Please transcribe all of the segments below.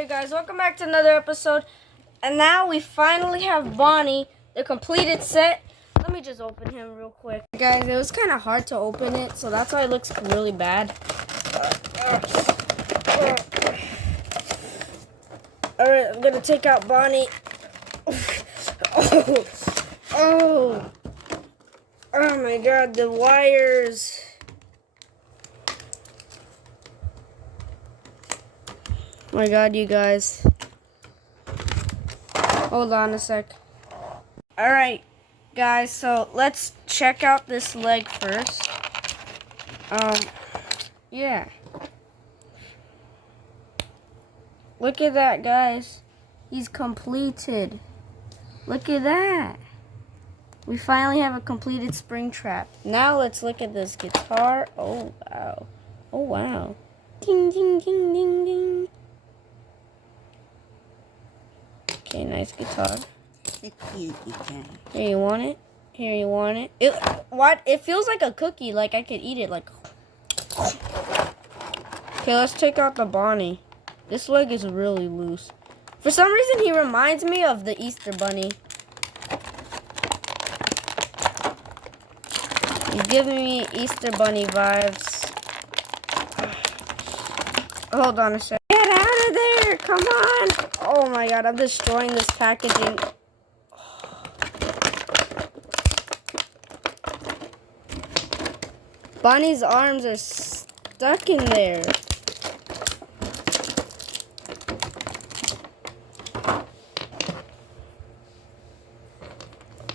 Okay guys, welcome back to another episode. And now we finally have Bonnie, the completed set. Let me just open him real quick. Guys, it was kind of hard to open it, so that's why it looks really bad. Alright, I'm gonna take out Bonnie. Oh my god, the wires. Oh my god, you guys. Hold on a sec. Alright, guys, so let's check out this leg first. Yeah. Look at that, guys. He's completed. Look at that. We finally have a completed spring trap. Now let's look at this guitar. Oh, wow. Oh, wow. Ding, ding, ding, ding, ding. Okay, nice guitar. Here, you want it? Here, you want it? It feels like a cookie, like I could eat it, like. Okay, let's take out the Bonnie. This leg is really loose. For some reason, he reminds me of the Easter Bunny. He's giving me Easter Bunny vibes. Hold on a sec. Get out of there! Come on! Oh my god, I'm destroying this packaging. Bonnie's arms are stuck in there.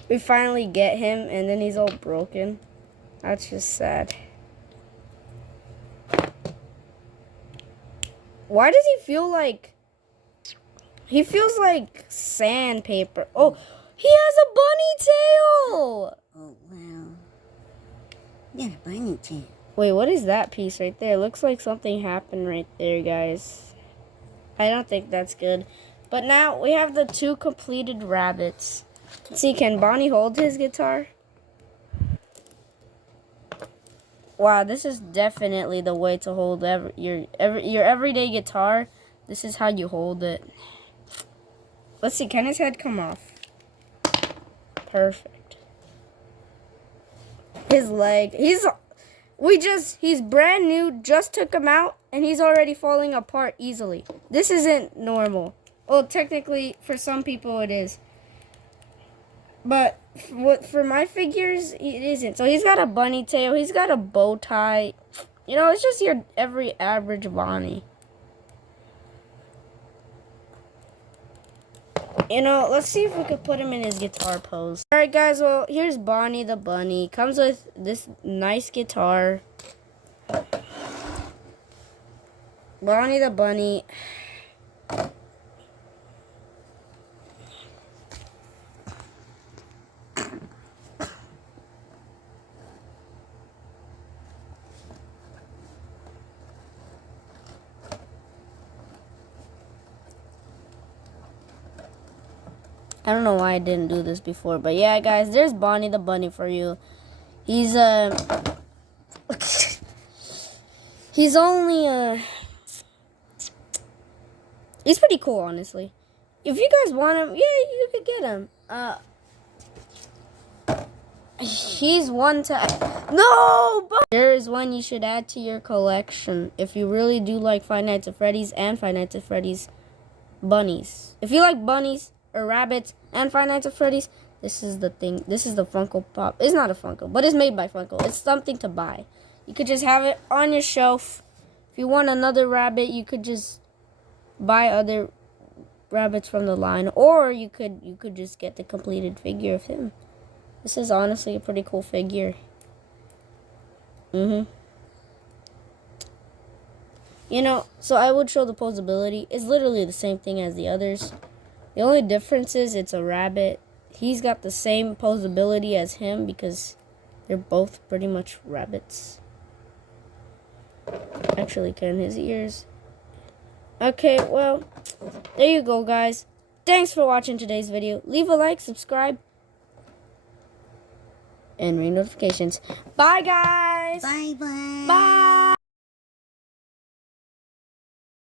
We finally get him, and then he's all broken. That's just sad. Why does he feel like... He feels like sandpaper. Oh, he has a bunny tail! Oh, wow. You got a bunny tail. Wait, what is that piece right there? It looks like something happened right there, guys. I don't think that's good. But now we have the two completed rabbits. Let's see, can Bonnie hold his guitar? Wow, this is definitely the way to hold your everyday guitar. This is how you hold it. Let's see, can his head come off? Perfect. His leg, he's brand new, just took him out, and he's already falling apart easily. This isn't normal. Well, technically, for some people it is. But for my figures, it isn't. So he's got a bunny tail. He's got a bow tie. You know, it's just your every average Bonnie. You know, let's see if we could put him in his guitar pose. Alright, guys. Well, here's Bonnie the bunny. Comes with this nice guitar. Bonnie the bunny. I don't know why I didn't do this before, but yeah, guys, there's Bonnie the bunny for you. He's he's only he's pretty cool, honestly. If you guys want him, yeah, you could get him. He's one to no, but there is one you should add to your collection if you really do like Five Nights at Freddy's and Five Nights at Freddy's bunnies. If you like bunnies or rabbits and Five Nights at Freddy's, this is the thing. This is the Funko Pop. It's not a Funko, but it's made by Funko. It's something to buy. You could just have it on your shelf. If you want another rabbit, you could just buy other rabbits from the line, or you could just get the completed figure of him. This is honestly a pretty cool figure. You know, so I would show the posability. It's literally the same thing as the others. The only difference is it's a rabbit. He's got the same posability as him because they're both pretty much rabbits. Actually, can his ears. Okay, well, there you go, guys. Thanks for watching today's video. Leave a like, subscribe, and ring notifications. Bye, guys. Bye-bye. Bye.